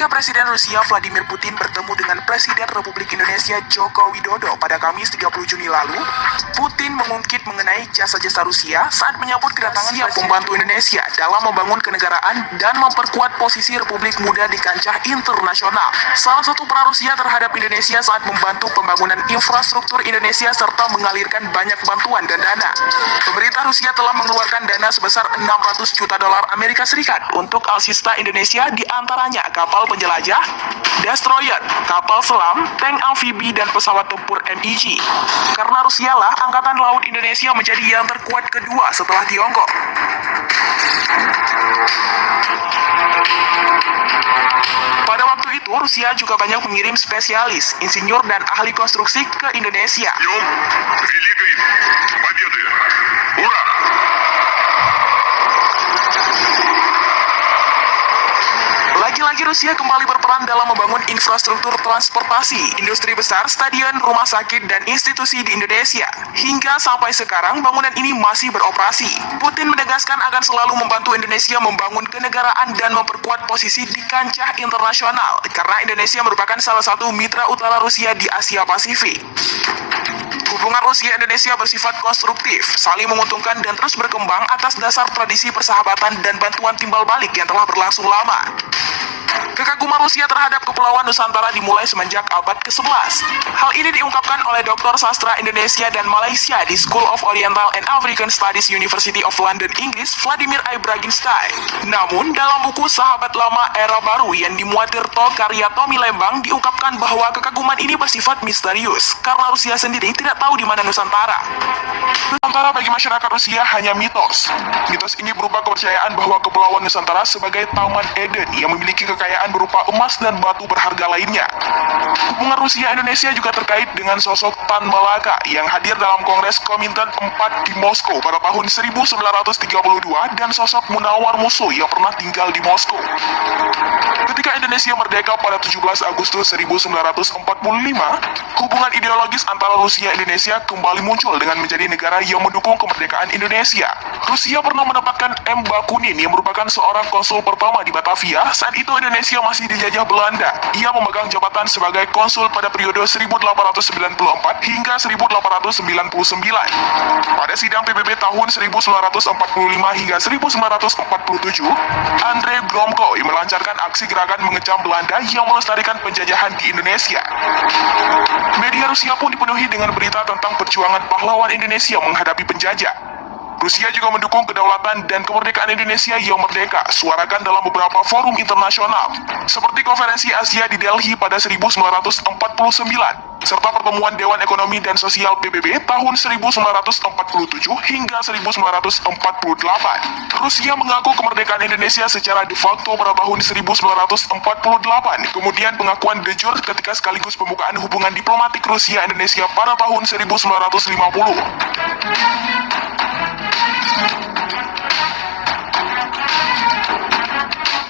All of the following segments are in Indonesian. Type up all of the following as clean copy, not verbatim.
Ketika Presiden Rusia Vladimir Putin bertemu dengan Presiden Republik Indonesia Joko Widodo pada Kamis 30 Juni lalu, Putin mengungkit mengenai jasa-jasa Rusia saat menyambut kedatangan yang membantu Indonesia dalam membangun kenegaraan dan memperkuat posisi Republik Muda di kancah internasional. Salah satu peran Rusia terhadap Indonesia saat membantu pembangunan infrastruktur Indonesia serta mengalirkan banyak bantuan dan dana. Pemerintah Rusia telah mengeluarkan dana sebesar 600 juta dolar Amerika Serikat untuk alutsista Indonesia, di antaranya kapal penjelajah, destroyer, kapal selam, tank amfibi, dan pesawat tempur MiG. Karena Rusia lah Angkatan Laut Indonesia menjadi yang terkuat kedua setelah Tiongkok. Pada waktu itu, Rusia juga banyak mengirim spesialis, insinyur, dan ahli konstruksi ke Indonesia. Lagi-lagi Rusia kembali berperan dalam membangun infrastruktur transportasi, industri besar, stadion, rumah sakit, dan institusi di Indonesia. Hingga sampai sekarang, bangunan ini masih beroperasi. Putin menegaskan akan selalu membantu Indonesia membangun kenegaraan dan memperkuat posisi di kancah internasional, karena Indonesia merupakan salah satu mitra utara Rusia di Asia Pasifik. Hubungan Rusia-Indonesia bersifat konstruktif, saling menguntungkan, dan terus berkembang atas dasar tradisi persahabatan dan bantuan timbal balik yang telah berlangsung lama. Kekaguman Rusia terhadap Kepulauan Nusantara dimulai semenjak abad ke-11. Hal ini diungkapkan oleh Dr. Sastra Indonesia dan Malaysia di School of Oriental and African Studies University of London, Inggris, Vladimir Ibragimsky. Namun, dalam buku Sahabat Lama Era Baru yang dimuat Tirto karya Tommy Lembang, diungkapkan bahwa kekaguman ini bersifat misterius, karena Rusia sendiri tidak tahu di mana Nusantara. Nusantara bagi masyarakat Rusia hanya mitos. Mitos ini berupa kepercayaan bahwa Kepulauan Nusantara sebagai Taman Eden yang memiliki kekayaan berupa emas dan batu berharga lainnya. Hubungan Rusia-Indonesia juga terkait dengan sosok Tan Malaka yang hadir dalam Kongres Komintern 4 di Moskow pada tahun 1932 dan sosok Munawar Musso yang pernah tinggal di Moskow. Ketika Indonesia merdeka pada 17 Agustus 1945, hubungan ideologis antara Rusia-Indonesia kembali muncul dengan menjadi negara yang mendukung kemerdekaan Indonesia. Rusia pernah mendapatkan M. Bakunin yang merupakan seorang konsul pertama di Batavia. Saat itu Indonesia masih dijajah Belanda. Ia memegang jabatan sebagai konsul pada periode 1894 hingga 1899. Pada sidang PBB tahun 1945 hingga 1947, Andrei Gromko yang melancarkan aksi gerakan mengecam Belanda yang melestarikan penjajahan di Indonesia. Media Rusia pun dipenuhi dengan berita tentang perjuangan pahlawan Indonesia menghadapi penjajah. Rusia juga mendukung kedaulatan dan kemerdekaan Indonesia yang merdeka, suarakan dalam beberapa forum internasional, seperti Konferensi Asia di Delhi pada 1949, serta pertemuan Dewan Ekonomi dan Sosial PBB tahun 1947 hingga 1948. Rusia mengaku kemerdekaan Indonesia secara de facto pada tahun 1948, kemudian pengakuan de jure ketika sekaligus pembukaan hubungan diplomatik Rusia-Indonesia pada tahun 1950.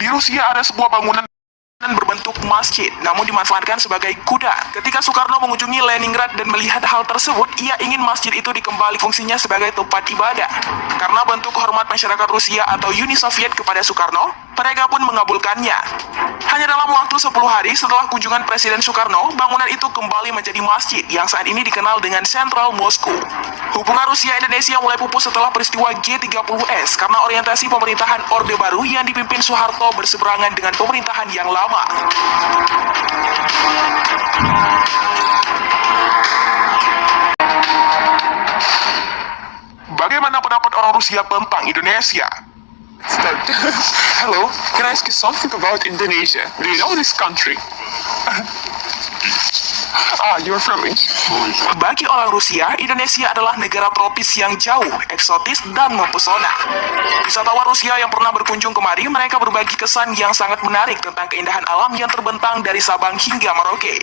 Di Rusia ada sebuah bangunan berbentuk masjid, namun dimanfaatkan sebagai kuda. Ketika Soekarno mengunjungi Leningrad dan melihat hal tersebut, ia ingin masjid itu dikembali fungsinya sebagai tempat ibadah. Karena bentuk hormat masyarakat Rusia atau Uni Soviet kepada Soekarno, mereka pun mengabulkannya. Hanya dalam waktu 10 hari setelah kunjungan Presiden Soekarno, bangunan itu kembali menjadi masjid yang saat ini dikenal dengan Central Moscow. Hubungan Rusia-Indonesia mulai pupus setelah peristiwa G30S karena orientasi pemerintahan Orde Baru yang dipimpin Soeharto berseberangan dengan pemerintahan yang lama. Bagaimana pendapat orang Rusia tentang Indonesia? Hello, can I ask you something about Indonesia? Do you know this country? You're from it. Bagi orang Rusia, Indonesia adalah negara tropis yang jauh, eksotis, dan mempesona. Wisatawan Rusia yang pernah berkunjung kemari, mereka berbagi kesan yang sangat menarik tentang keindahan alam yang terbentang dari Sabang hingga Merauke.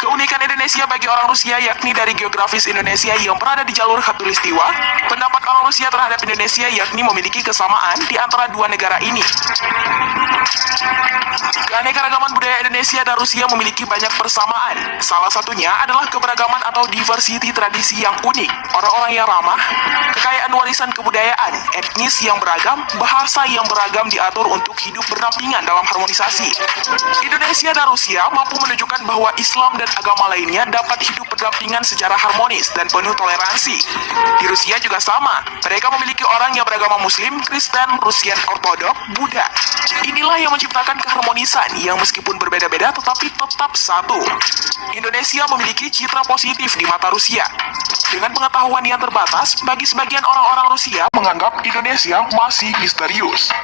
Keunikan Indonesia bagi orang Rusia yakni dari geografis Indonesia yang berada di jalur khatulistiwa. Pendapat orang Rusia terhadap Indonesia yakni memiliki kesamaan di antara dua negara ini. Keanekaragaman budaya Indonesia dan Rusia memiliki banyak persamaan. Salah satunya adalah keberagaman atau diversity tradisi yang unik, orang-orang yang ramah, kekayaan luar warisan kebudayaan, etnis yang beragam, bahasa yang beragam diatur untuk hidup berdampingan dalam harmonisasi. Indonesia dan Rusia mampu menunjukkan bahwa Islam dan agama lainnya dapat hidup berdampingan secara harmonis dan penuh toleransi. Di Rusia juga sama, mereka memiliki orang yang beragama Muslim, Kristen, Rusian Ortodok, Buddha. Inilah yang menciptakan keharmonisan yang meskipun berbeda-beda tetapi tetap satu. Indonesia memiliki citra positif di mata Rusia. Dengan pengetahuan yang terbatas, bagi sebagian orang-orang Rusia menganggap Indonesia masih misterius.